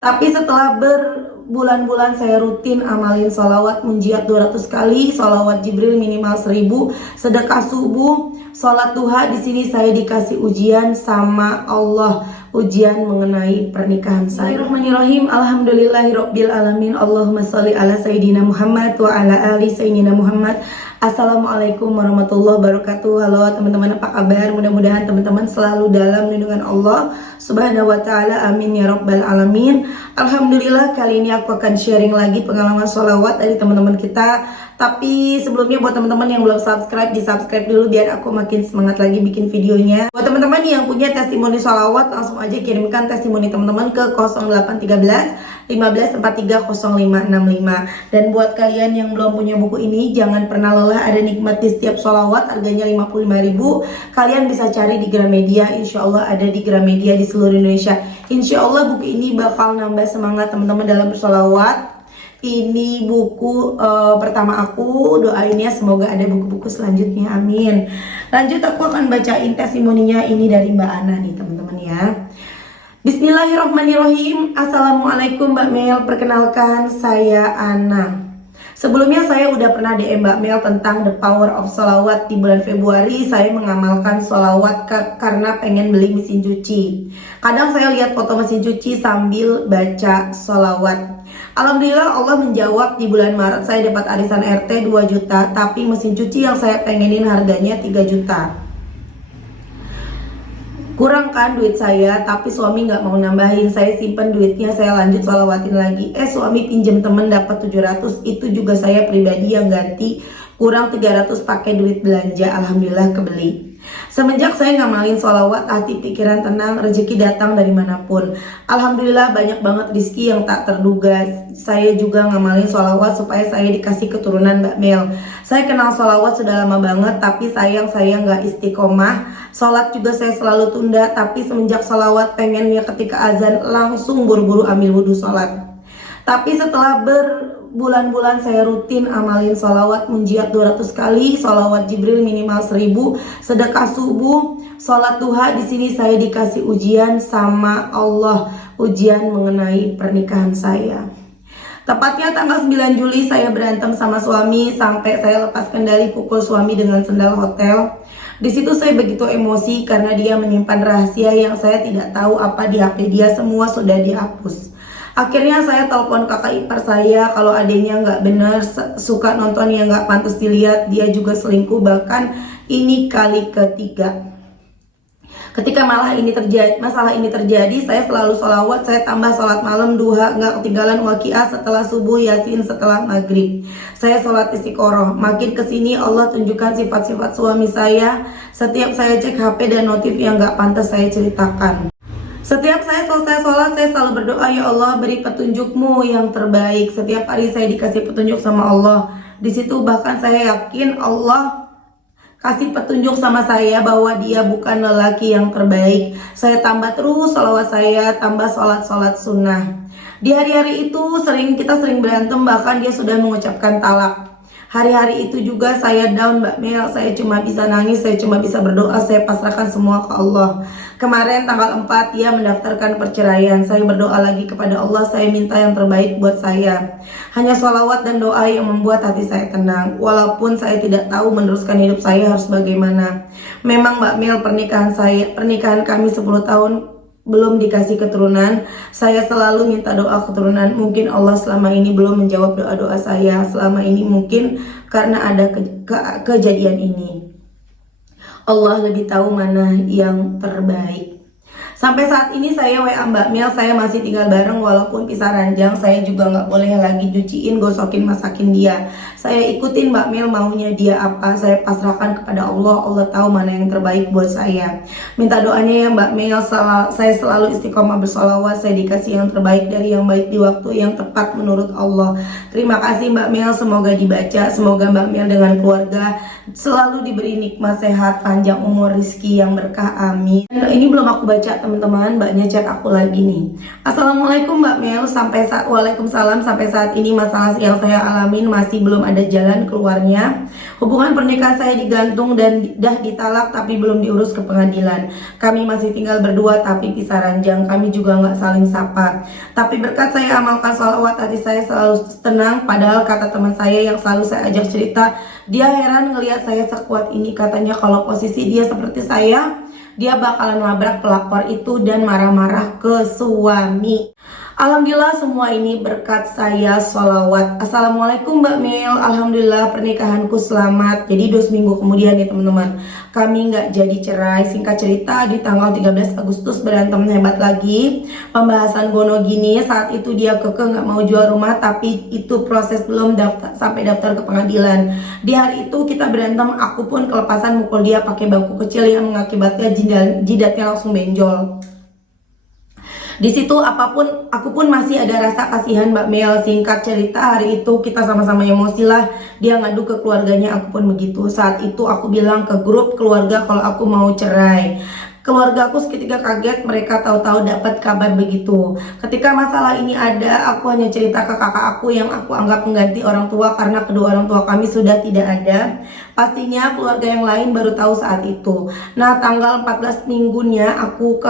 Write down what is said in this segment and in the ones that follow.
Tapi setelah berbulan-bulan saya rutin amalin sholawat munjiat 200 kali, sholawat Jibril minimal 1000, sedekah subuh, sholat duha, di sini saya dikasih ujian sama Allah, ujian mengenai pernikahan saya. Bismillahirrahmanirrahim. Alhamdulillahirabbil alamin. Allahumma sholli ala sayyidina Muhammad wa ala ali sayyidina Muhammad. Assalamualaikum warahmatullahi wabarakatuh. Halo teman-teman, apa kabar? Mudah-mudahan teman-teman selalu dalam lindungan Allah Subhanahu wa taala. Amin ya rabbal alamin. Alhamdulillah, kali ini aku akan sharing lagi pengalaman sholawat dari teman-teman kita. Tapi sebelumnya buat teman-teman yang belum subscribe, di subscribe dulu biar aku makin semangat lagi bikin videonya. Buat teman-teman yang punya testimoni sholawat, langsung aja kirimkan testimoni teman-teman ke 0813 15430565. Dan buat kalian yang belum punya buku ini, jangan pernah lelah, ada nikmat di setiap sholawat, harganya 55.000. Kalian bisa cari di Gramedia, insya Allah ada di Gramedia di seluruh Indonesia. Insya Allah buku ini bakal nambah semangat teman-teman dalam bersolawat. Ini buku pertama aku, doain ya semoga ada buku-buku selanjutnya, amin. Lanjut, aku akan bacain testimoninya ini dari Mbak Ana nih teman-teman ya. Bismillahirrahmanirrahim. Assalamualaikum Mbak Mel, perkenalkan saya Ana. Sebelumnya saya udah pernah DM Mbak Mel tentang the power of sholawat. Di bulan Februari saya mengamalkan sholawat karena pengen beli mesin cuci. Kadang saya lihat foto mesin cuci sambil baca sholawat. Alhamdulillah Allah menjawab, di bulan Maret saya dapat arisan RT 2 juta, tapi mesin cuci yang saya pengenin harganya 3 juta. Kurang kan duit saya, tapi suami nggak mau nambahin. Saya simpen duitnya, saya lanjut sholawatin lagi. Suami pinjem temen dapat 700, itu juga saya pribadi yang ganti. Kurang 300 pakai duit belanja, alhamdulillah kebeli. Semenjak saya ngamalin sholawat, hati pikiran tenang, rezeki datang dari manapun. Alhamdulillah banyak banget rezeki yang tak terduga. Saya juga ngamalin sholawat supaya saya dikasih keturunan Mbak Mel. Saya kenal sholawat sudah lama banget, tapi sayang saya nggak istiqomah. Sholat juga saya selalu tunda, tapi semenjak sholawat pengennya ketika azan langsung buru-buru ambil wudhu sholat. Tapi setelah berbulan-bulan saya rutin amalin sholawat munjiat 200 kali, sholawat Jibril minimal 1000, sedekah subuh, sholat duha, di sini saya dikasih ujian sama Allah, ujian mengenai pernikahan saya. Tepatnya tanggal 9 Juli saya berantem sama suami sampai saya lepas kendali pukul suami dengan sendal hotel. Di situ saya begitu emosi karena dia menyimpan rahasia yang saya tidak tahu apa di HP dia, semua sudah dihapus. Akhirnya saya telepon kakak ipar saya kalau adiknya nggak benar, suka nonton yang nggak pantas dilihat, dia juga selingkuh, bahkan ini kali ketiga. Ketika masalah ini terjadi, saya selalu sholawat, saya tambah sholat malam, duha, nggak ketinggalan waqiah setelah subuh, yasin setelah maghrib. Saya sholat istiqoroh. Makin kesini Allah tunjukkan sifat-sifat suami saya. Setiap saya cek HP dan notif yang nggak pantas saya ceritakan. Setiap saya selesai sholat, saya selalu berdoa, ya Allah beri petunjukmu yang terbaik. Setiap hari saya dikasih petunjuk sama Allah. Di situ bahkan saya yakin Allah kasih petunjuk sama saya bahwa dia bukan lelaki yang terbaik. Saya tambah terus sholawat saya, tambah sholat sunnah. Di hari-hari itu kita sering berantem, bahkan dia sudah mengucapkan talak. Hari-hari itu juga saya down Mbak Mel, saya cuma bisa nangis, saya cuma bisa berdoa, saya pasrahkan semua ke Allah. Kemarin tanggal 4 dia mendaftarkan perceraian, saya berdoa lagi kepada Allah, saya minta yang terbaik buat saya. Hanya sholawat dan doa yang membuat hati saya tenang, walaupun saya tidak tahu meneruskan hidup saya harus bagaimana. Memang Mbak Mel, pernikahan kami 10 tahun belum dikasih keturunan. Saya selalu minta doa keturunan. Mungkin Allah selama ini belum menjawab doa-doa saya selama ini, mungkin karena ada kejadian ini. Allah lebih tahu mana yang terbaik. Sampai saat ini saya WA Mbak Mel, saya masih tinggal bareng walaupun pisah ranjang. Saya juga nggak boleh lagi cuciin, gosokin, masakin dia. Saya ikutin Mbak Mel maunya dia apa, saya pasrahkan kepada Allah. Allah tahu mana yang terbaik buat saya. Minta doanya ya Mbak Mel, saya selalu istiqomah bersolawat, saya dikasih yang terbaik dari yang baik di waktu yang tepat menurut Allah. Terima kasih Mbak Mel, semoga dibaca, semoga Mbak Mel dengan keluarga selalu diberi nikmat, sehat, panjang umur, rizki yang berkah, amin. Dan ini belum aku baca teman-teman, mbaknya chat aku lagi nih. Assalamualaikum Mbak Mel, waalaikumsalam. Sampai saat ini masalah yang saya alamin masih belum ada jalan keluarnya. Hubungan pernikahan saya digantung dan dah ditalak tapi belum diurus ke pengadilan. Kami masih tinggal berdua tapi pisah ranjang. Kami juga nggak saling sapa. Tapi berkat saya amalkan sholawat, hati saya selalu tenang. Padahal kata teman saya yang selalu saya ajak cerita, dia heran ngelihat saya sekuat ini. Katanya kalau posisi dia seperti saya, dia bakalan nabrak pelakor itu dan marah-marah ke suami. Alhamdulillah semua ini berkat saya sholawat. Assalamualaikum Mbak Mel, alhamdulillah pernikahanku selamat. Jadi 2 minggu kemudian nih teman-teman, kami nggak jadi cerai. Singkat cerita, di tanggal 13 Agustus berantem hebat lagi. Pembahasan gono gini, saat itu dia keke nggak mau jual rumah, tapi itu proses belum sampai daftar ke pengadilan. Di hari itu kita berantem, aku pun kelepasan mukul dia pakai bangku kecil yang mengakibatnya jidatnya langsung benjol. Di situ aku pun masih ada rasa kasihan Mbak Mel. Singkat cerita, hari itu kita sama-sama emosi lah. Dia ngadu ke keluarganya, aku pun begitu. Saat itu aku bilang ke grup keluarga kalau aku mau cerai. Keluarga aku seketika kaget, mereka tahu-tahu dapat kabar begitu. Ketika masalah ini ada, aku hanya cerita ke kakak aku yang aku anggap pengganti orang tua karena kedua orang tua kami sudah tidak ada. Pastinya keluarga yang lain baru tahu saat itu. Nah, tanggal 14 minggunya aku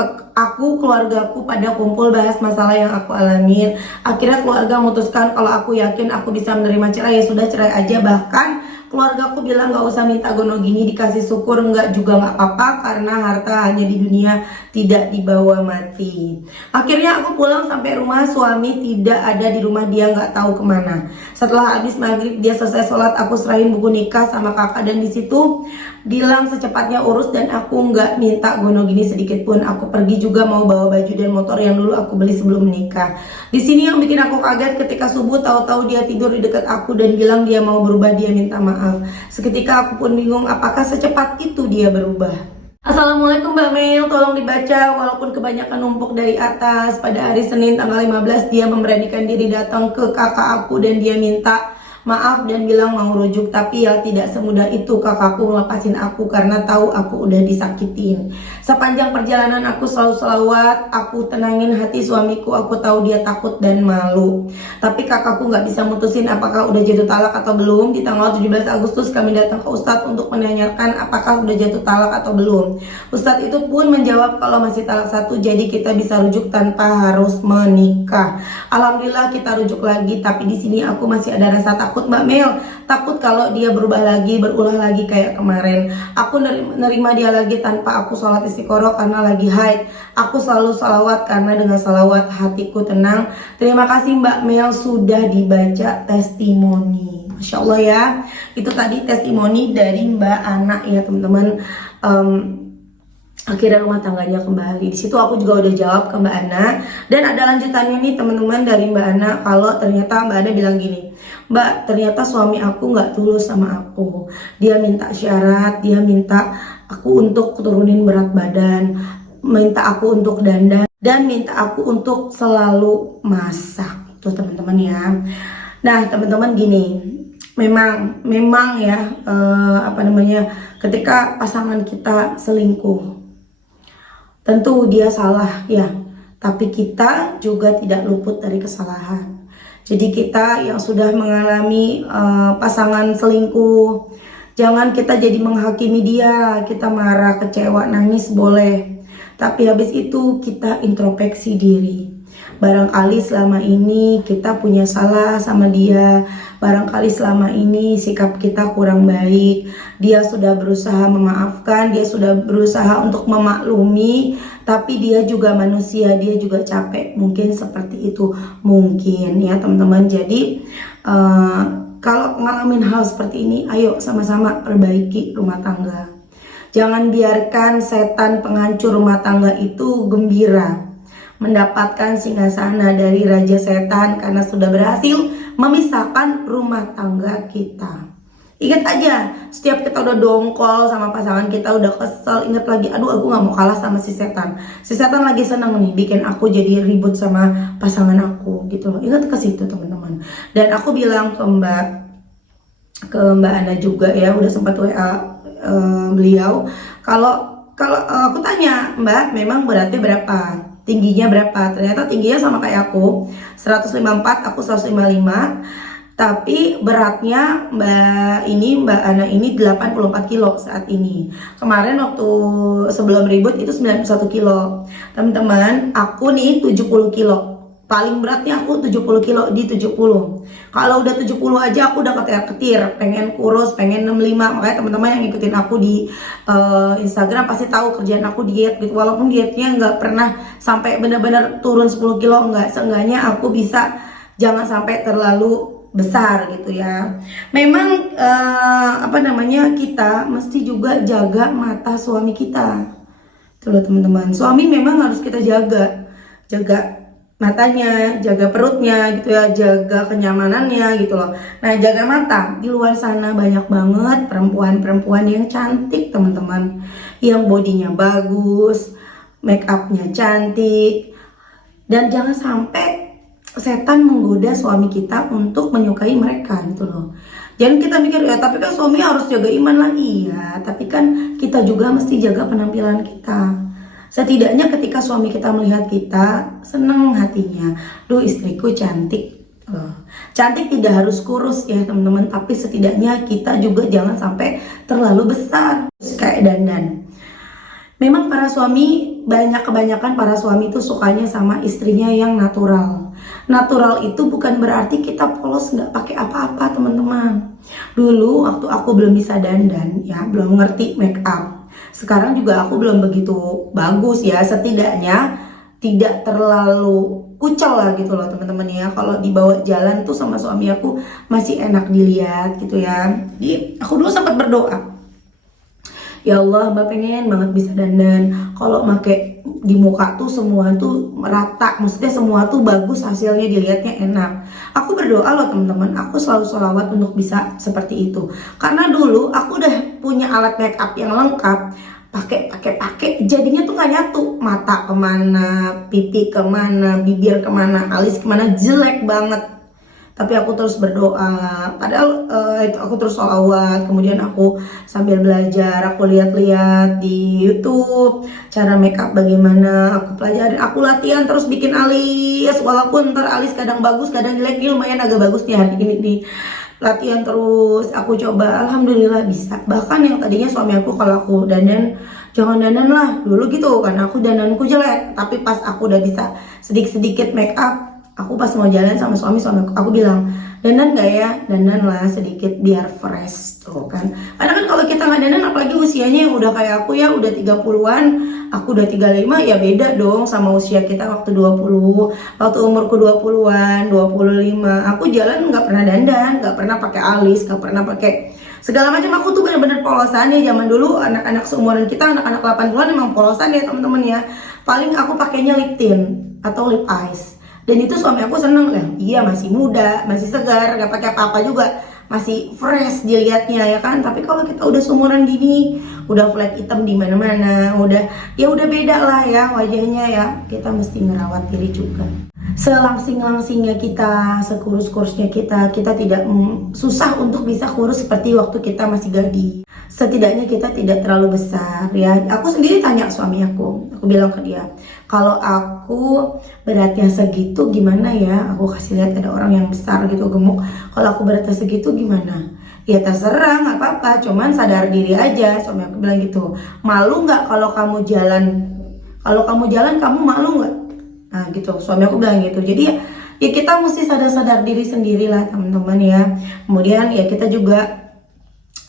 keluargaku pada kumpul bahas masalah yang aku alamin. Akhirnya keluarga memutuskan kalau aku yakin aku bisa menerima cerai, ya sudah cerai aja. Bahkan keluarga aku bilang gak usah minta gono gini, dikasih syukur enggak juga gak apa-apa karena harta hanya di dunia, tidak dibawa mati. Akhirnya aku pulang sampai rumah, suami tidak ada di rumah, dia gak tahu kemana. Setelah habis maghrib dia selesai sholat, aku serahin buku nikah sama kakak dan di situ bilang secepatnya urus dan aku nggak minta gono gini sedikit pun. Aku pergi juga mau bawa baju dan motor yang dulu aku beli sebelum menikah. Di sini yang bikin aku kaget ketika subuh tahu-tahu dia tidur di dekat aku dan bilang dia mau berubah, dia minta maaf. Seketika aku pun bingung apakah secepat itu dia berubah. Assalamualaikum Mbak Mel, tolong dibaca walaupun kebanyakan numpuk dari atas. Pada hari Senin tanggal 15 dia memberanikan diri datang ke kakak aku dan dia minta maaf dan bilang mau rujuk, tapi ya tidak semudah itu kakakku ngelepasin aku karena tahu aku udah disakitin. Sepanjang perjalanan aku selalu selawat, aku tenangin hati suamiku, aku tahu dia takut dan malu. Tapi kakakku nggak bisa mutusin apakah udah jatuh talak atau belum. Di tanggal 17 Agustus kami datang ke Ustadz untuk menanyakan apakah udah jatuh talak atau belum. Ustadz itu pun menjawab kalau masih talak 1, jadi kita bisa rujuk tanpa harus menikah. Alhamdulillah kita rujuk lagi, tapi di sini aku masih ada rasa takut Mbak Mel, takut kalau dia berubah lagi, berulah lagi kayak kemarin. Aku nerima dia lagi tanpa aku sholat istiqoroh karena lagi haid. Aku selalu salawat karena dengan salawat hatiku tenang. Terima kasih Mbak Mel sudah dibaca testimoni. Masya Allah ya, itu tadi testimoni dari Mbak Ana ya teman-teman. Akhirnya rumah tangganya kembali. Di situ aku juga udah jawab ke Mbak Ana dan ada lanjutannya nih teman-teman dari Mbak Ana. Kalau ternyata Mbak Ana bilang gini, Mbak, ternyata suami aku nggak tulus sama aku. Dia minta syarat, dia minta aku untuk turunin berat badan, minta aku untuk dandan, dan minta aku untuk selalu masak. Tuh teman-teman ya. Nah teman-teman gini, memang ya ketika pasangan kita selingkuh, tentu dia salah ya, tapi kita juga tidak luput dari kesalahan. Jadi kita yang sudah mengalami pasangan selingkuh, jangan kita jadi menghakimi dia. Kita marah, kecewa, nangis boleh, tapi habis itu kita introspeksi diri. Barangkali selama ini kita punya salah sama dia. Barangkali selama ini sikap kita kurang baik. Dia sudah berusaha memaafkan, dia sudah berusaha untuk memaklumi, tapi dia juga manusia, dia juga capek. Mungkin seperti itu, mungkin ya teman-teman. Jadi kalau ngalamin hal seperti ini, ayo sama-sama perbaiki rumah tangga. Jangan biarkan setan penghancur rumah tangga itu gembira mendapatkan singgasana dari raja setan karena sudah berhasil memisahkan rumah tangga kita. Ingat aja, setiap kita udah dongkol sama pasangan kita, udah kesel, ingat lagi, aduh aku gak mau kalah sama si setan. Si setan lagi seneng nih bikin aku jadi ribut sama pasangan aku gitu loh. Ingat ke situ teman-teman. Dan aku bilang ke Mbak ke Mbak Ana juga ya, udah sempat WA beliau. Kalau aku tanya, Mbak memang beratnya berapa, tingginya berapa, ternyata tingginya sama kayak aku, 154, aku 155, tapi beratnya Mbak Ana ini 84 kilo saat ini. Kemarin waktu sebelum ribut itu 91 kilo. Teman-teman, aku nih 70 kilo. Paling beratnya aku 70 kilo, di 70. Kalau udah 70 aja aku udah ketir-ketir, pengen kurus, pengen 65. Makanya teman-teman yang ngikutin aku di Instagram pasti tahu kerjaan aku diet gitu. Walaupun dietnya nggak pernah sampai benar-benar turun 10 kilo, nggak. Seenggaknya aku bisa jangan sampai terlalu besar gitu ya. Memang kita mesti juga jaga mata suami kita. Tuh loh teman-teman, suami memang harus kita jaga matanya, jaga perutnya gitu ya, jaga kenyamanannya gitu loh. Nah, jaga mata. Di luar sana banyak banget perempuan-perempuan yang cantik teman-teman, yang bodinya bagus, make upnya cantik, dan jangan sampai setan menggoda suami kita untuk menyukai mereka gitu loh. Jangan kita mikir ya, tapi kan suami harus jaga iman lah. Iya, tapi kan kita juga mesti jaga penampilan kita. Setidaknya ketika suami kita melihat kita, seneng hatinya. Duh, istriku cantik. Cantik tidak harus kurus ya teman-teman, tapi setidaknya kita juga jangan sampai terlalu besar kayak dandan. Memang para suami, kebanyakan para suami itu sukanya sama istrinya yang natural. Natural itu bukan berarti kita polos nggak pakai apa-apa teman-teman. Dulu waktu aku belum bisa dandan ya, belum ngerti make up. Sekarang juga aku belum begitu bagus ya, setidaknya tidak terlalu kucel lah gitu loh teman-teman ya. Kalau dibawa jalan tuh sama suami aku masih enak dilihat gitu ya. Jadi aku dulu sempat berdoa, ya Allah, Mbak pengen banget bisa dandan. Kalau pakai di muka tuh semua tuh merata, maksudnya semua tuh bagus, hasilnya dilihatnya enak. Aku berdoa loh teman-teman, aku selalu sholawat untuk bisa seperti itu. Karena dulu aku udah punya alat make up yang lengkap, pakai, jadinya tuh gak nyatu. Mata kemana, pipi kemana, bibir kemana, alis kemana, jelek banget. Tapi aku terus berdoa, padahal aku terus sholawat. Kemudian aku sambil belajar, aku lihat-lihat di YouTube cara makeup bagaimana, aku pelajari, aku latihan terus bikin alis. Walaupun ntar alis kadang bagus, kadang jelek, ini lumayan agak bagus nih hari ini nih. Latihan terus, aku coba, alhamdulillah bisa. Bahkan yang tadinya suami aku kalau aku dandan, jangan dandan lah dulu gitu, karena aku dandanku jelek. Tapi pas aku udah bisa sedikit-sedikit make up, aku pas mau jalan sama suami aku bilang, dandan gak ya? Dandan lah sedikit biar fresh tuh kan. Karena kan kalau kita nggak dandan, apalagi usianya yang udah kayak aku ya, udah 30-an, aku udah 35, ya beda dong sama usia kita waktu 20. Waktu umurku 20-an, 25, aku jalan nggak pernah dandan, nggak pernah pakai alis, nggak pernah pakai segala macam. Aku tuh bener-bener polosan ya. Zaman dulu anak-anak seumuran kita, anak-anak 80-an emang polosan ya teman-teman ya. Paling aku pakainya lip tint atau lip eyes. Dan itu suami aku seneng lah, iya masih muda, masih segar, gak pakai apa-apa juga, masih fresh dilihatnya ya kan. Tapi kalau kita udah seumuran gini, udah flat hitam di mana-mana, udah beda lah ya wajahnya ya. Kita mesti ngerawat diri juga. Selangsing-langsingnya kita, sekurus-kurusnya kita tidak susah untuk bisa kurus seperti waktu kita masih gadis. Setidaknya kita tidak terlalu besar ya. Aku sendiri tanya suami aku bilang ke dia, kalau aku beratnya segitu gimana ya? Aku kasih lihat ada orang yang besar gitu, gemuk. Kalau aku beratnya segitu gimana? Ya terserah, nggak apa-apa, cuman sadar diri aja. Suami aku bilang gitu. Malu nggak kalau kamu jalan? Kalau kamu jalan, kamu malu nggak? Nah gitu, suami aku bilang gitu. Jadi ya kita mesti sadar diri sendiri lah teman-teman ya. Kemudian ya kita juga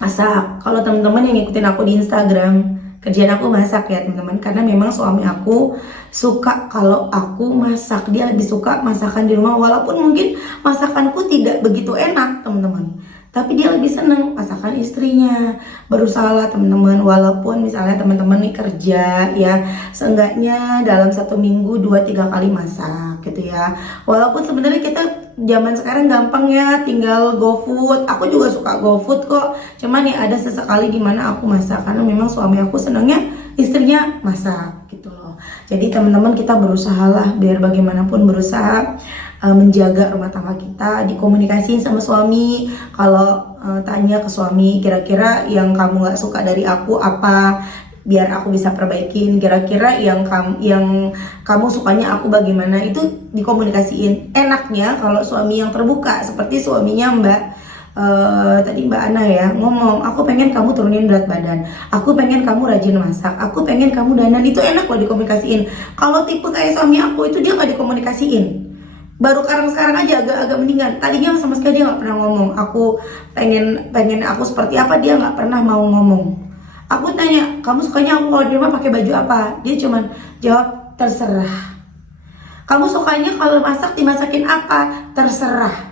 masak. Kalau teman-teman yang ngikutin aku di Instagram, kerjaan aku masak ya teman-teman. Karena memang suami aku suka kalau aku masak. Dia lebih suka masakan di rumah, walaupun mungkin masakanku tidak begitu enak teman-teman, tapi dia lebih seneng masakan istrinya. Berusaha lah teman-teman, walaupun misalnya teman-teman nih kerja ya, seenggaknya dalam 1 minggu 2-3 kali masak gitu ya. Walaupun sebenarnya kita zaman sekarang gampang ya, tinggal GoFood. Aku juga suka GoFood kok, cuman ya ada sesekali dimana aku masak, karena memang suami aku senangnya istrinya masak gitu loh. Jadi teman-teman kita berusaha lah, biar bagaimanapun berusaha menjaga rumah tangga kita, dikomunikasiin sama suami. Kalau tanya ke suami, kira-kira yang kamu nggak suka dari aku apa, biar aku bisa perbaikin. Kira-kira yang kamu sukanya aku bagaimana, itu dikomunikasiin. Enaknya kalau suami yang terbuka seperti suaminya tadi Mbak Ana ya ngomong, aku pengen kamu turunin berat badan, aku pengen kamu rajin masak, aku pengen kamu dandan, itu enak loh dikomunikasiin. Kalau tipe kayak suami aku itu dia nggak dikomunikasiin. Baru sekarang aja agak mendingan. Tadinya sama sekali dia nggak pernah ngomong. Aku pengen aku seperti apa, dia nggak pernah mau ngomong. Aku tanya, kamu sukanya aku kalau di rumah pakai baju apa? Dia cuman jawab, terserah. Kamu sukanya kalau masak dimasakin apa? Terserah.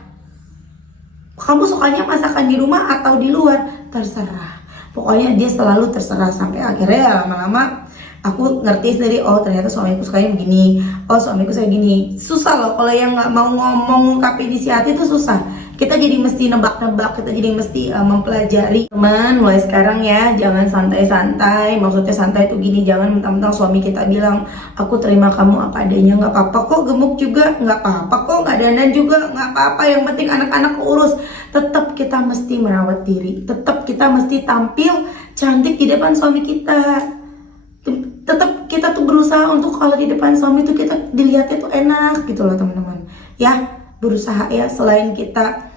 Kamu sukanya masakan di rumah atau di luar? Terserah. Pokoknya dia selalu terserah. Sampai akhirnya ya lama-lama aku ngerti sendiri, oh ternyata suamiku sukanya begini, oh suamiku saya gini. Susah loh kalau yang nggak mau ngomong ngungkapin isi hati itu susah. Kita jadi mesti nebak-nebak, kita jadi mesti mempelajari. Teman, mulai sekarang ya jangan santai-santai. Maksudnya santai itu gini, jangan mentang-mentang suami kita bilang aku terima kamu apa adanya, nggak apa-apa kok gemuk juga, nggak apa-apa kok nggak dandan juga, nggak apa-apa, yang penting anak-anak urus. Tetap kita mesti merawat diri, tetap kita mesti tampil cantik di depan suami kita. Tetap kita tuh berusaha untuk kalau di depan suami tuh kita dilihatnya tuh enak gitu loh teman-teman ya. Berusaha ya, selain kita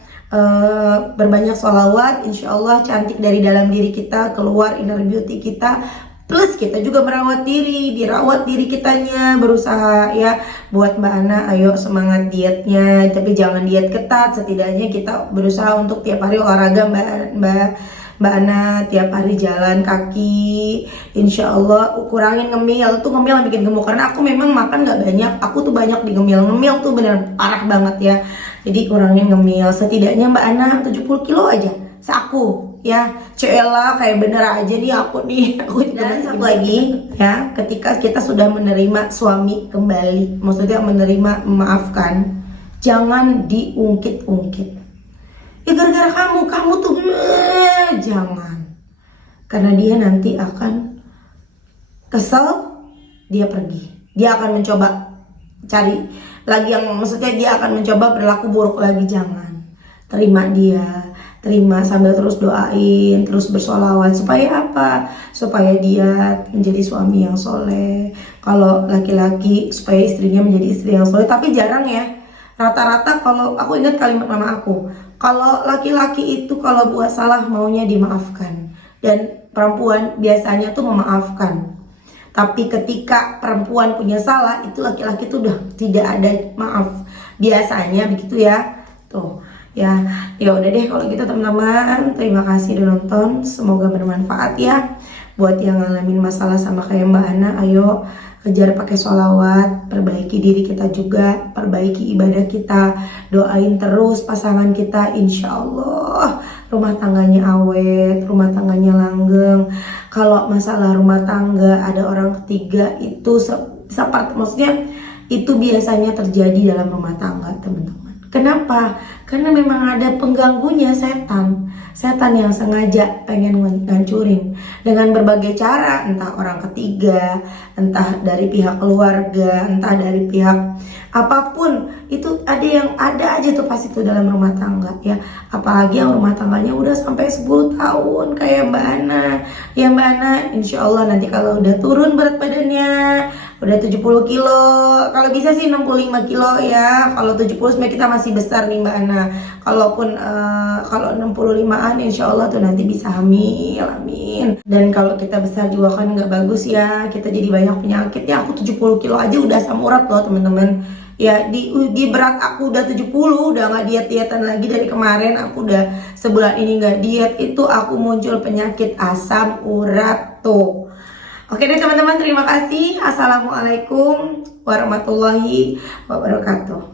berbanyak sholawat, insya Allah cantik dari dalam diri kita keluar, inner beauty kita, plus kita juga merawat diri, dirawat diri kitanya, berusaha ya. Buat Mbak Ana, ayo semangat dietnya, tapi jangan diet ketat, setidaknya kita berusaha untuk tiap hari olahraga Mbak Ana, tiap hari jalan kaki, insya Allah kurangin ngemil. Tuh ngemil yang bikin gemuk, karena aku memang makan gak banyak, aku tuh banyak di ngemil tuh bener parah banget ya. Jadi kurangin ngemil, setidaknya Mbak Ana 70 kilo aja seaku ya. Cela kayak bener aja nih aku juga. Dan satu lagi ya, ketika kita sudah menerima suami kembali, maksudnya menerima, memaafkan, jangan diungkit-ungkit. Ya gara-gara kamu tuh jangan. Karena dia nanti akan kesel, dia pergi. Dia akan mencoba cari lagi yang, maksudnya dia akan mencoba berlaku buruk lagi. Jangan. Terima dia, terima sambil terus doain, terus bersolawat. Supaya apa? Supaya dia menjadi suami yang soleh. Kalau laki-laki supaya istrinya menjadi istri yang soleh. Tapi jarang ya. Rata-rata kalau aku ingat kalimat mama aku, kalau laki-laki itu kalau buat salah maunya dimaafkan, dan perempuan biasanya tuh memaafkan. Tapi ketika perempuan punya salah, itu laki-laki tuh udah tidak ada maaf. Biasanya begitu ya. Tuh ya udah deh kalau gitu teman-teman, terima kasih udah nonton, semoga bermanfaat ya. Buat yang ngalamin masalah sama kayak Mbak Ana, ayo kejar pakai sholawat, perbaiki diri kita juga, perbaiki ibadah kita, doain terus pasangan kita, insya Allah rumah tangganya awet, rumah tangganya langgeng. Kalau masalah rumah tangga ada orang ketiga itu maksudnya itu biasanya terjadi dalam rumah tangga teman-teman. Kenapa? Karena memang ada pengganggunya, setan yang sengaja pengen ngancurin dengan berbagai cara, entah orang ketiga, entah dari pihak keluarga, entah dari pihak apapun. Itu ada aja tuh pasti tuh dalam rumah tangga ya. Apalagi yang rumah tangganya udah sampai 10 tahun kayak Mbak Ana ya. Mbak Ana insya Allah nanti kalau udah turun berat badannya, udah 70 kilo, kalau bisa sih 65 kilo ya. Kalau 70 sebenarnya kita masih besar nih Mbak Ana. Kalaupun kalau 65an insya Allah tuh nanti bisa hamil, amin. Dan kalau kita besar juga kan nggak bagus ya, kita jadi banyak penyakit ya. Aku 70 kilo aja udah asam urat loh teman-teman ya. Di berat aku udah 70, udah nggak diet-dietan lagi dari kemarin. Aku udah sebulan ini nggak diet, itu aku muncul penyakit asam urat tuh. Oke deh teman-teman, terima kasih. Assalamualaikum warahmatullahi wabarakatuh.